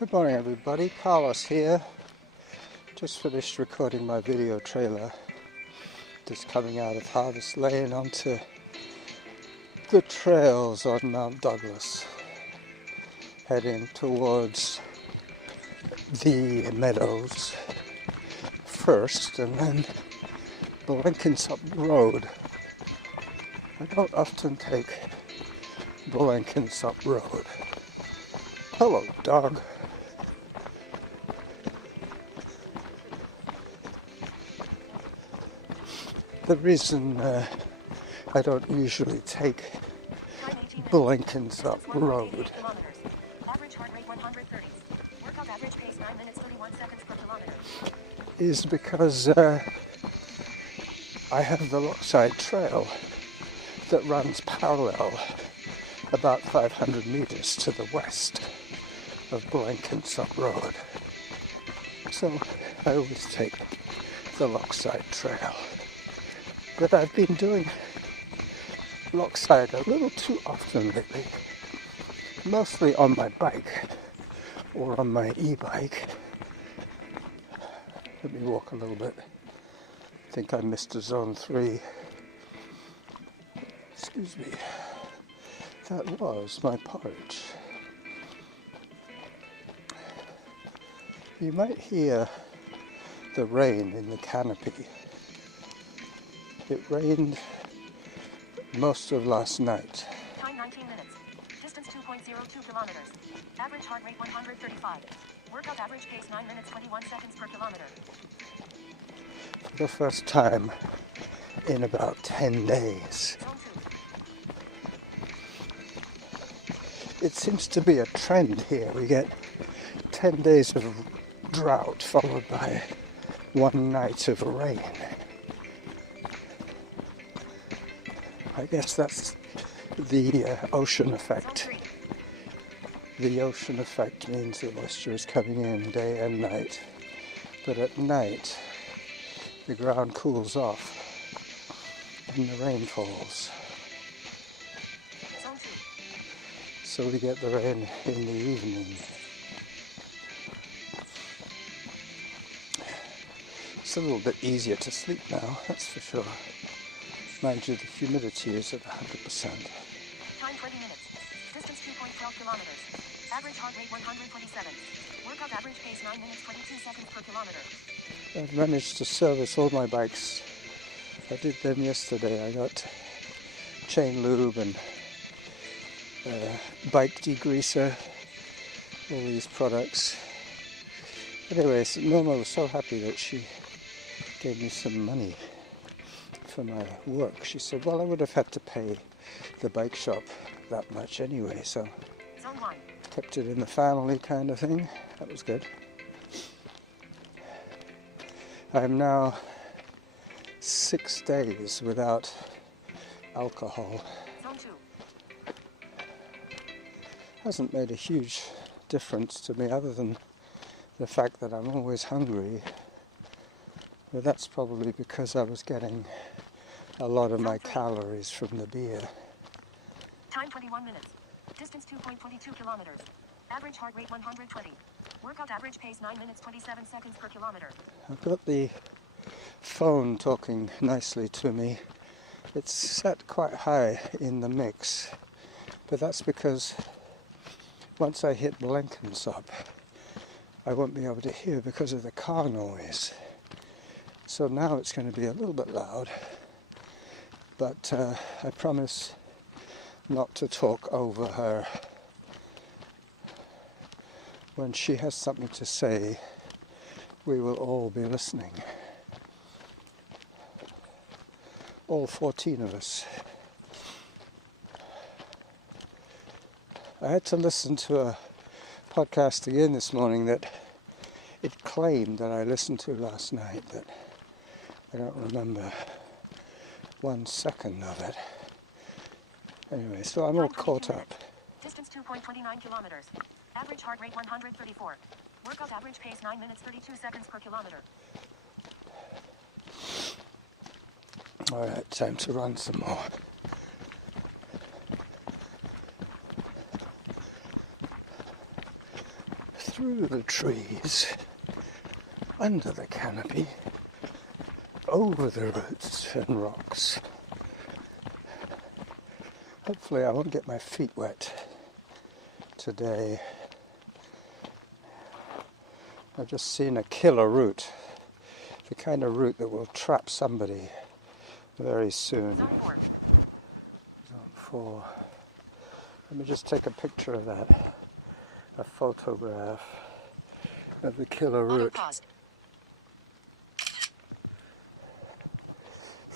Good morning everybody, Carlos here. Just finished recording my video trailer. Just coming out of Harvest Lane onto the trails on Mount Douglas. Heading towards the meadows first and then Blenkinsop Road. I don't often take Blenkinsop Road. Hello, dog. The reason I don't usually take Blenkinsop Road is because I have the Lochside Trail that runs parallel about 500 meters to the west of Blenkinsop Road. So I always take the Lochside Trail. But I've been doing Lochside a little too often lately, mostly on my bike or on my e-bike. Let me walk a little bit. I think I missed a zone 3. Excuse me. That was my porridge. You might hear the rain in the canopy. It rained most of last night. Time 19 minutes. Distance 2.02 kilometers. Average heart rate 135. Workout average pace 9 minutes 21 seconds per kilometer. For the first time in about 10 days. Zone 2. It seems to be a trend here. We get 10 days of drought followed by one night of rain. I guess that's the ocean effect. The ocean effect means the moisture is coming in day and night. But at night, the ground cools off and the rain falls. Zone 2. So we get the rain in the evening. It's a little bit easier to sleep now, that's for sure. Mind you, the humidity is at 100%. Time 20 minutes. Distance 2.12 kilometers. Average heart rate 127. Workout average pace 9 minutes 22 seconds per kilometer. I've managed to service all my bikes. I did them yesterday. I got chain lube and bike degreaser, all these products. Anyways, Norma was so happy that she gave me some money for my work. She said, well, I would have had to pay the bike shop that much anyway, so Zone 1. kept it in the family kind of thing. That was good. I'm now 6 days without alcohol. Zone 2. Hasn't made a huge difference to me other than the fact that I'm always hungry. But that's probably because I was getting a lot of my calories from the beer. Time 21 minutes. Distance 2.22 kilometers. Average heart rate 120. Workout average pace 9 minutes 27 seconds per kilometer. I've got the phone talking nicely to me. It's set quite high in the mix, but that's because once I hit Blenkinsop, I won't be able to hear because of the car noise. So now it's going to be a little bit loud, but I promise not to talk over her. When she has something to say, we will all be listening. All 14 of us. I had to listen to a podcast again this morning that it claimed that I listened to last night, that I don't remember 1 second of it. Anyway, so I'm all caught up. Distance 2.29 kilometers. Average heart rate 134. Workout average pace 9 minutes 32 seconds per kilometer. Alright, time to run some more. through the trees, under the canopy, over the roots and rocks. Hopefully I won't get my feet wet today. I've just seen a killer root, the kind of root that will trap somebody very soon. Zone 4. Zone 4. Let me just take a picture of that, a photograph of the killer root.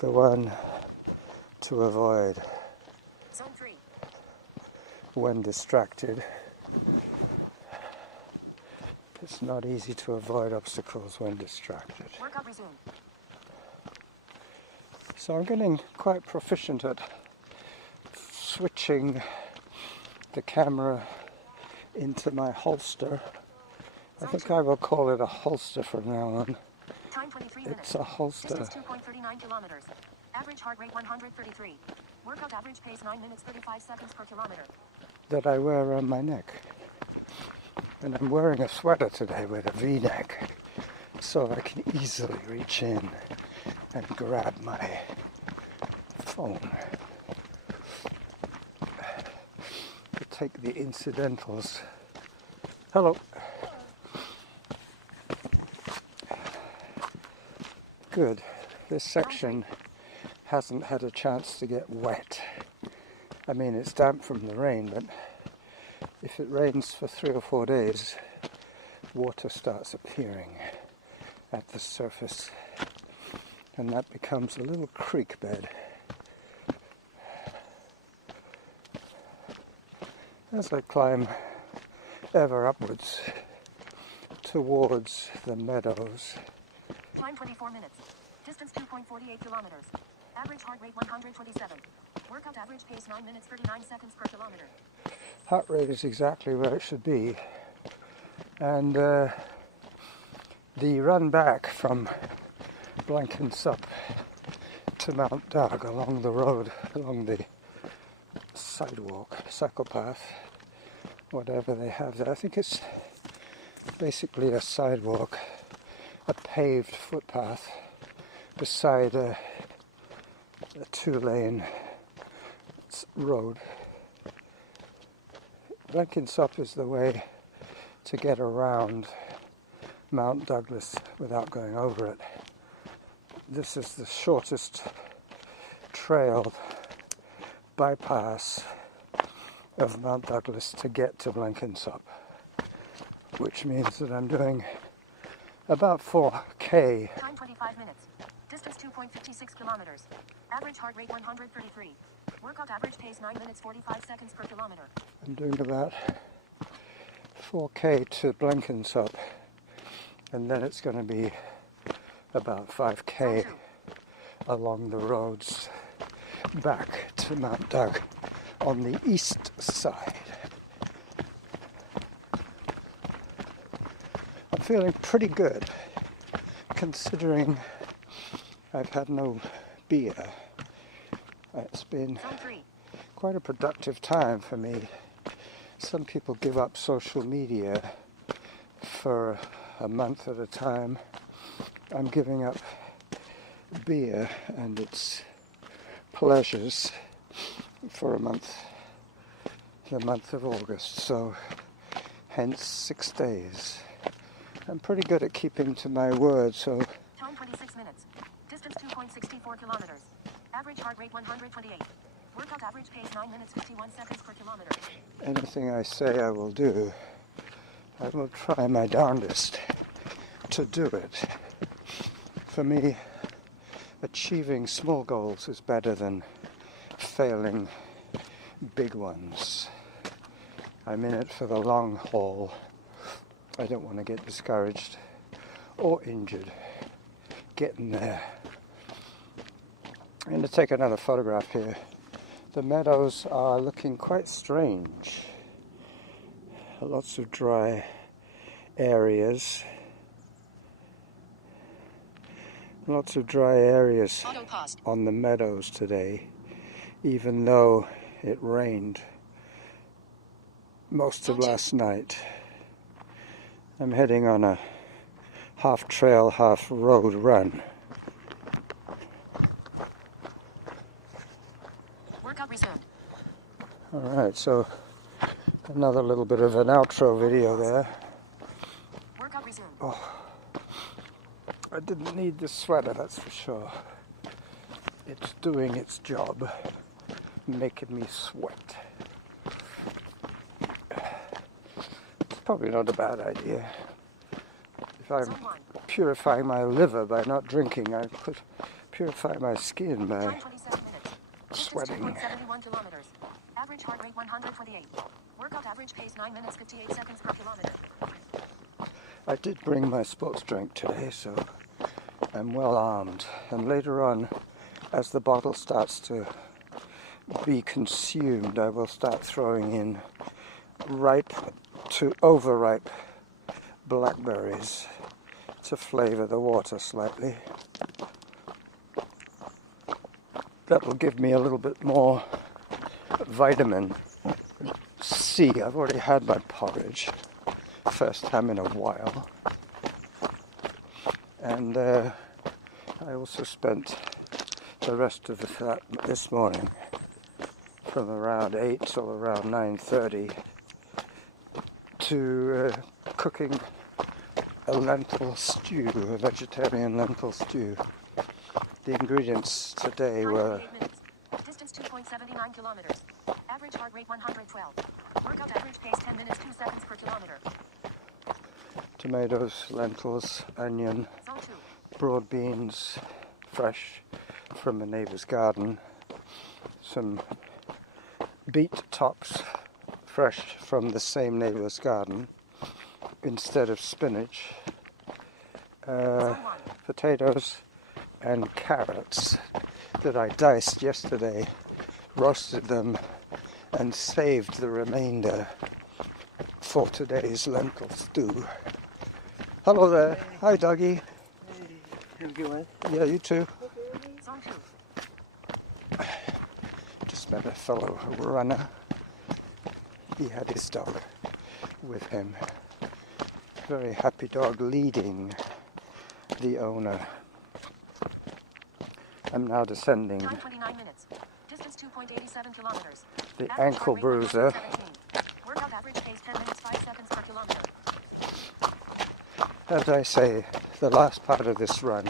The one to avoid Zone 3. when distracted. It's not easy to avoid obstacles when distracted. Workout resumed. So I'm getting quite proficient at switching the camera into my holster. I think I will call it a holster from now on. Time 23 minutes. It's a holster Distance 2.39 kilometers. Average heart rate 133. Workout average pace 9 minutes 35 seconds per kilometer. that I wear around my neck. And I'm wearing a sweater today with a V-neck, so I can easily reach in and grab my phone. To take the incidentals. Hello. Good. This section hasn't had a chance to get wet. I mean, it's damp from the rain, but if it rains for 3 or 4 days, water starts appearing at the surface, and that becomes a little creek bed. As I climb ever upwards towards the meadows. Time 24 minutes. Distance 2.48 kilometers. Average heart rate 127. Workout average pace 9 minutes 39 seconds per kilometer. Heart rate is exactly where it should be. And the run back from Blenkinsop to Mount Doug along the road, along the sidewalk, cycle path, whatever they have there. I think it's basically a sidewalk, a paved footpath beside a 2-lane road. Blenkinsop is the way to get around Mount Douglas without going over it. This is the shortest trail bypass of Mount Douglas to get to Blenkinsop, which means that I'm doing about 4K. Time 25 minutes. Distance 2.56 kilometers. Average heart rate 133. Workout average pace 9 minutes 45 seconds per kilometer. I'm doing about 4K to Blenkinsop, and then it's going to be about 5K along the roads back to Mount Doug on the east side. I'm feeling pretty good considering I've had no beer. It's been quite a productive time for me. Some people give up social media for a month at a time. I'm giving up beer and its pleasures for a month, the month of August, so hence 6 days. I'm pretty good at keeping to my word, so... Time 26 minutes. Distance 2.64 kilometers. Average heart rate 128. Workout average pace 9 minutes 51 seconds per kilometer. Anything I say I will do, I will try my darndest to do it. For me, achieving small goals is better than failing big ones. I'm in it for the long haul. I don't want to get discouraged or injured getting there. I'm going to take another photograph here. The meadows are looking quite strange. Lots of dry areas. Lots of dry areas on the meadows today, even though it rained most of last night. I'm heading on a half trail, half road run. Workout resumed. Alright, so another little bit of an outro video there. Workout resumed. Oh, I didn't need the sweater, that's for sure. It's doing its job, making me sweat. It's probably not a bad idea. If I'm Zone 1. purifying my liver by not drinking, I could purify my skin by Time 27 minutes. Distance sweating. 2.71 kilometers. Average heart rate 128. Workout average pace 9 minutes 58 seconds per kilometer. I did bring my sports drink today, so I'm well armed. And later on, as the bottle starts to be consumed, I will start throwing in ripe to overripe blackberries to flavor the water slightly. That will give me a little bit more vitamin C. I've already had my porridge, first time in a while. And I also spent the rest of that this morning from around 8 till around 9:30 to cooking a lentil stew, a vegetarian lentil stew. The ingredients today Time were 48 minutes. Distance 2.79 kilometers. Average heart rate 112. Workout average pace 10 minutes 2 seconds per kilometer. tomatoes, lentils, onion, Zone 2. broad beans, fresh from a neighbour's garden, some beet tops, fresh from the same neighbour's garden, instead of spinach, Zone 1. potatoes and carrots that I diced yesterday, roasted them and saved the remainder for today's lentil stew. Hello there. Hi, doggy. Have a good one. Yeah, you too. Zone 2. Just met a fellow runner. He had his dog with him. Very happy dog leading the owner. I'm now descending Time 29 minutes. Distance 2.87 kilometers. the Average ankle heart rate bruiser. 117. Workout average pace 10 minutes 5 seconds per kilometer. As I say, the last part of this run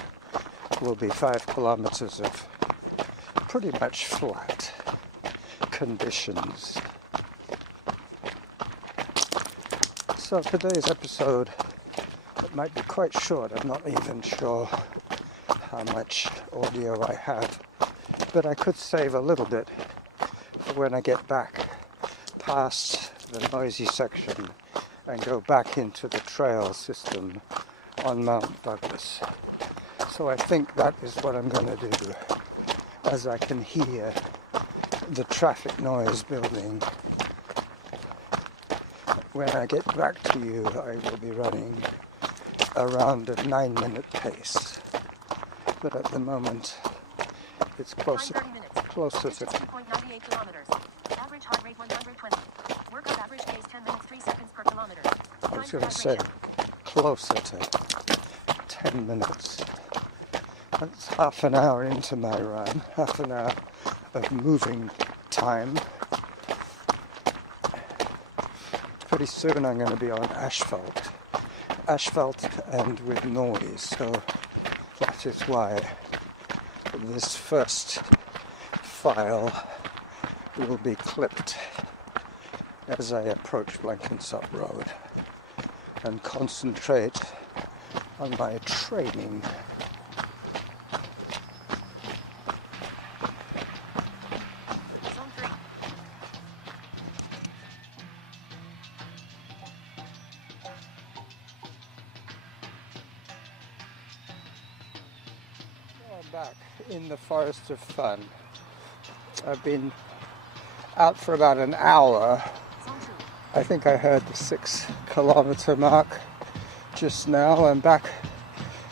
will be 5 kilometers of pretty much flat conditions. So today's episode, it might be quite short. I'm not even sure how much audio I have, but I could save a little bit for when I get back past the noisy section and go back into the trail system on Mount Douglas. So I think that is what I'm going to do, as I can hear the traffic noise building. When I get back to you, I will be running around a 9-minute pace. But at the moment, it's Time closer 30 minutes. to Distance 2.98 kilometers. Average heart rate 120. Workout average pace 10 minutes 3 seconds per kilometer. I was going to say closer to 10 minutes. That's half an hour into my run, half an hour of moving time. Pretty soon I'm going to be on asphalt and with noise, so that is why this first file will be clipped as I approach Blenkinsop Road and concentrate on my training. Zone 3. I'm back in the Forest of Fun. I've been out for about an hour. Zone 2. I think I heard the 6 kilometer mark just now. I'm back,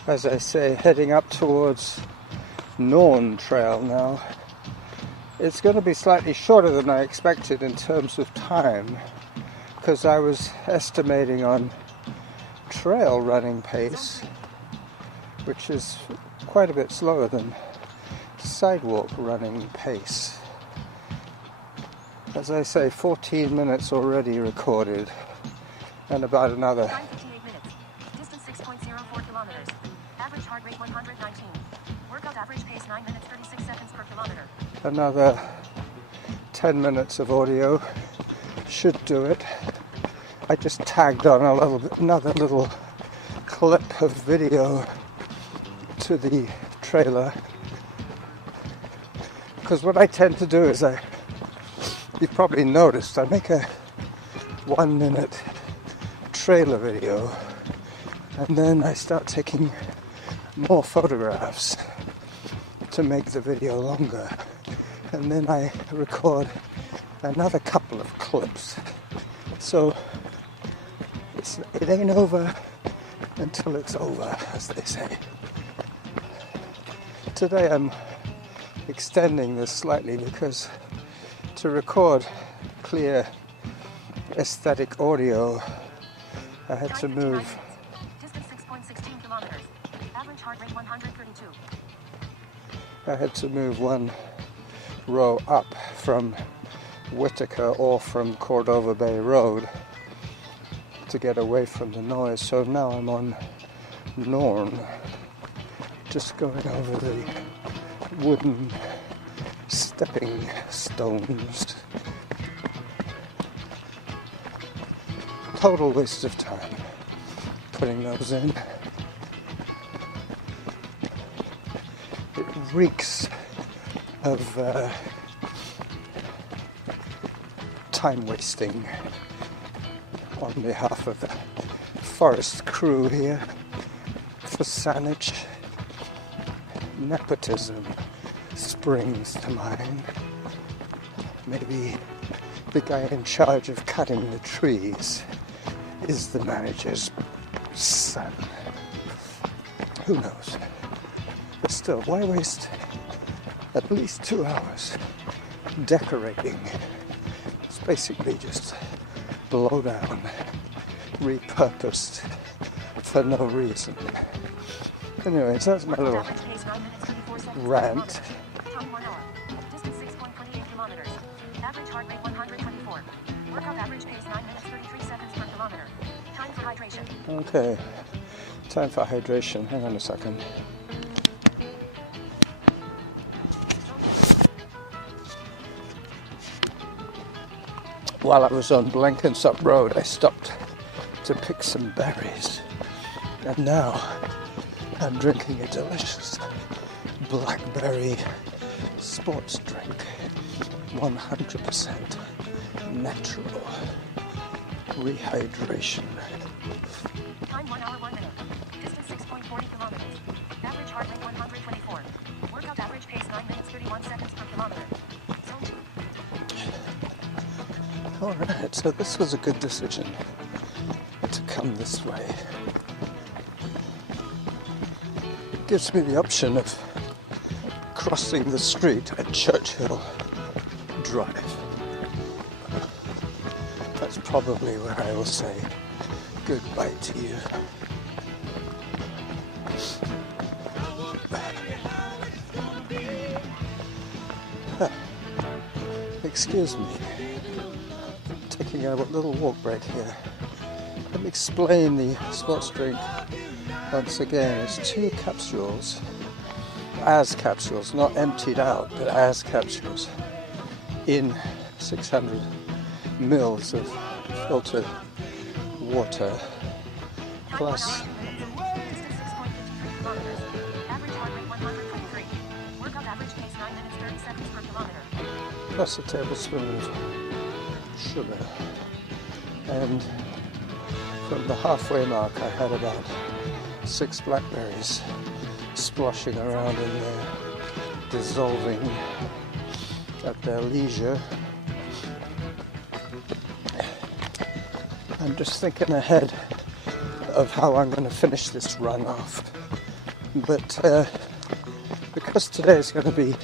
as I say, heading up towards Norn Trail now. It's going to be slightly shorter than I expected in terms of time, because I was estimating on trail running pace, which is quite a bit slower than sidewalk running pace. As I say, 14 minutes already recorded, and about another. Time 58 minutes. Distance 6.04 kilometers. Average heart rate 119. Workout average pace 9 minutes 36 seconds per kilometer. Another 10 minutes of audio should do it. I just tagged on another little clip of video to the trailer, because what I tend to do is you've probably noticed, I make a 1 minute trailer video and then I start taking more photographs to make the video longer, and then I record another couple of clips. So it ain't over until it's over, as they say. Today I'm extending this slightly because to record clear aesthetic audio I had to move. Distance 6.16 kilometers. Average heart rate 132. I had to move one row up from Whitaker or from Cordova Bay Road to get away from the noise. So now I'm on Norn, just going over the wooden stepping stones. Total waste of time putting those in. It reeks of time wasting on behalf of the forest crew here. For Saanich, nepotism springs to mind. Maybe the guy in charge of cutting the trees is the manager's son. Who knows? But still, why waste at least 2 hours decorating? It's basically just blow down, repurposed for no reason. Anyways, that's my little Average pace 9 minutes 34 seconds per rant. kilometer. Time 1 hour. Distance 6.28 kilometers. Average heart rate 124. Workout average pace 9 minutes 33 seconds per kilometer. Time for hydration. Okay, time for hydration. Hang on a second. While I was on Blenkinsop Road, I stopped to pick some berries. And now I'm drinking a delicious blackberry sports drink. 100% natural rehydration. Time 1 hour 1 minute. Distance 6.40 kilometers. Average heart rate 124. Workout average pace 9 minutes 31 seconds per kilometer. Zone 2. Alright, so this was a good decision to come this way. It gives me the option of crossing the street at Churchill Drive. That's probably where I will say goodbye to you. Excuse me. Taking a little walk break here. Let me explain the sports drink once again. It's 2 capsules, as capsules, not emptied out, but as capsules, in 600 mils of filtered water, plus Distance 6.53 kilometers. Average heart rate 123. Workout average pace 9 minutes 30 seconds per kilometer. plus a tablespoon of sugar. And from the halfway mark I had about 6 blackberries splashing around in there, dissolving at their leisure. I'm just thinking ahead of how I'm going to finish this run off. But because today is going to be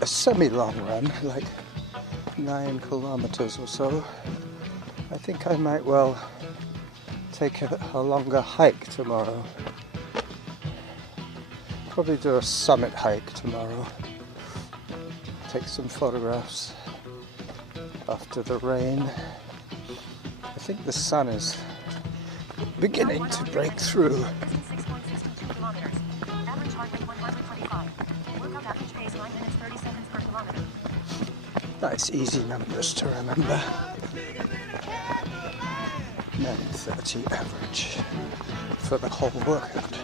a semi-long run, like 9 kilometers or so, I think I might well take a longer hike tomorrow. Probably do a summit hike tomorrow. Take some photographs after the rain. I think the sun is beginning to break through. Distance 6.62 kilometers. Average heart rate 125. Workout average pace 9 minutes 30 seconds per kilometer. Nice easy numbers to remember. 9:30 average for the whole workout.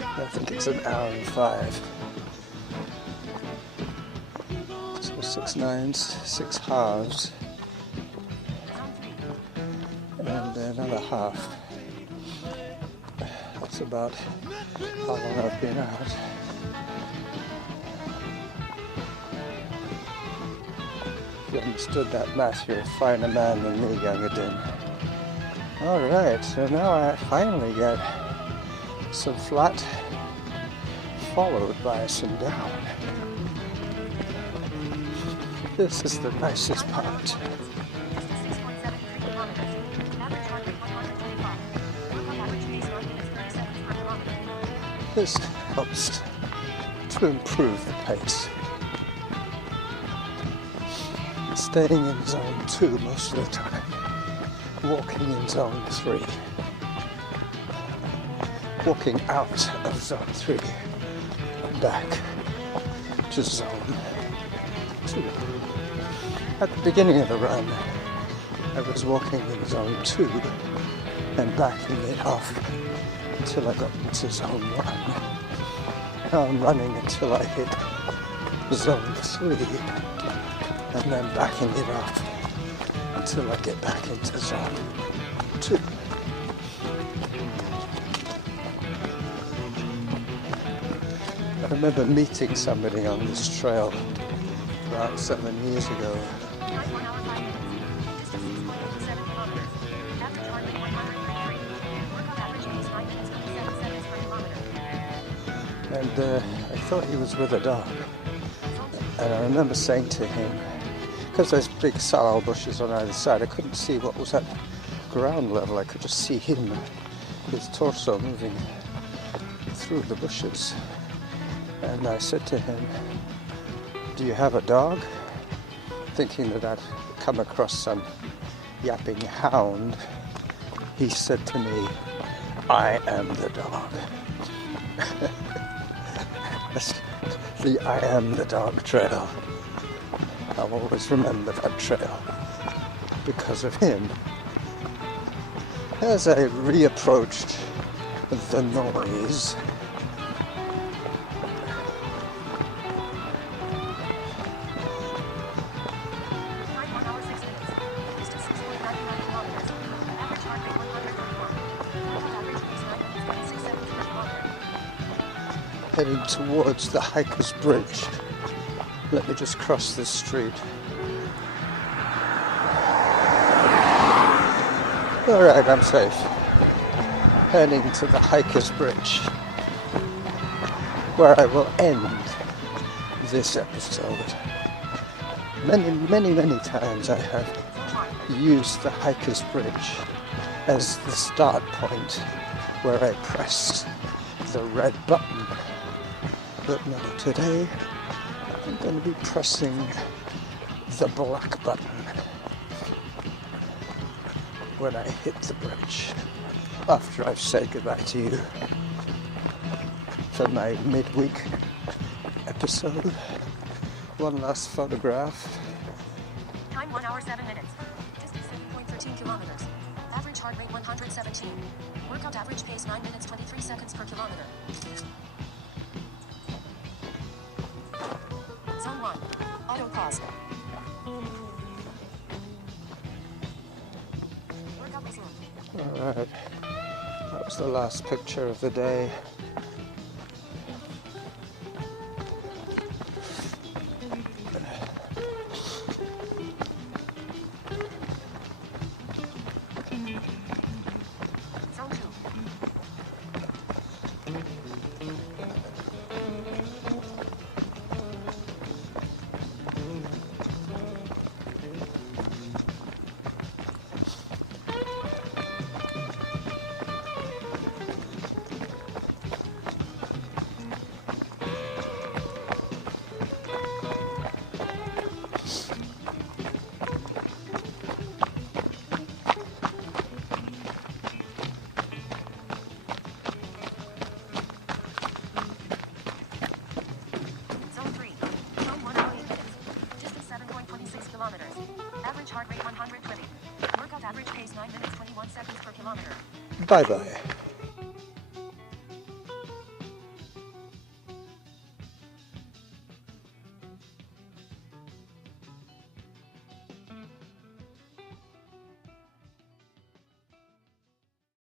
I think it's an hour and 5. So 6 nines, 6 halves, and another half. That's about how long I've been out. If you understood that math, you're a finer man than me, younger Din. Alright, so now I finally get some flat, followed by some down. This is the nicest part. Distance 6.73 kilometers. Average heart rate 125. Workout average pace 9 minutes 30 seconds per kilometer. This helps to improve the pace. Staying in zone 2 most of the time. Walking in zone 3. Walking out of zone 3 and back to zone 2. At the beginning of the run, I was walking in zone 2 and backing it off until I got into zone 1. Now I'm running until I hit zone 3 and then backing it off until I get back into zone 2. I remember meeting somebody on this trail about 7 years ago. Time 1 hour 5 minutes. Distance 6.87 kilometers. Average heart rate 133. Workout average pace 9 minutes 27 seconds per kilometer. And I thought he was with a dog. And I remember saying to him, because there's big sorrel bushes on either side, I couldn't see what was at ground level. I could just see him, his torso moving through the bushes. And I said to him, "Do you have a dog?" Thinking that I'd come across some yapping hound. He said to me, "I am the dog." That's the I am the dog trail. I'll always remember that trail because of him. As I reapproached the noise, Time 1 hour 6 minutes. Distance 6.99 kilometers. Average heart rate 131. Workout average pace 9 minutes 26 seconds per kilometer. heading towards the Hiker's Bridge. Let me just cross this street. Alright, I'm safe. Heading to the Hiker's Bridge, where I will end this episode. Many times I have used the Hiker's Bridge as the start point where I press the red button. But no, today I'm going to be pressing the black button when I hit the bridge, after I've said goodbye to you for my midweek episode. One last photograph. Time 1 hour 7 minutes. Distance 7.13 kilometers. Average heart rate 117. Workout average pace 9 minutes 23 seconds per kilometer. Zone 1. Auto pause. Workout resumed. Alright, that was the last picture of the day. Zone 2. heart rate 120. Workout average pace 9 minutes 21 seconds per kilometer. Bye bye.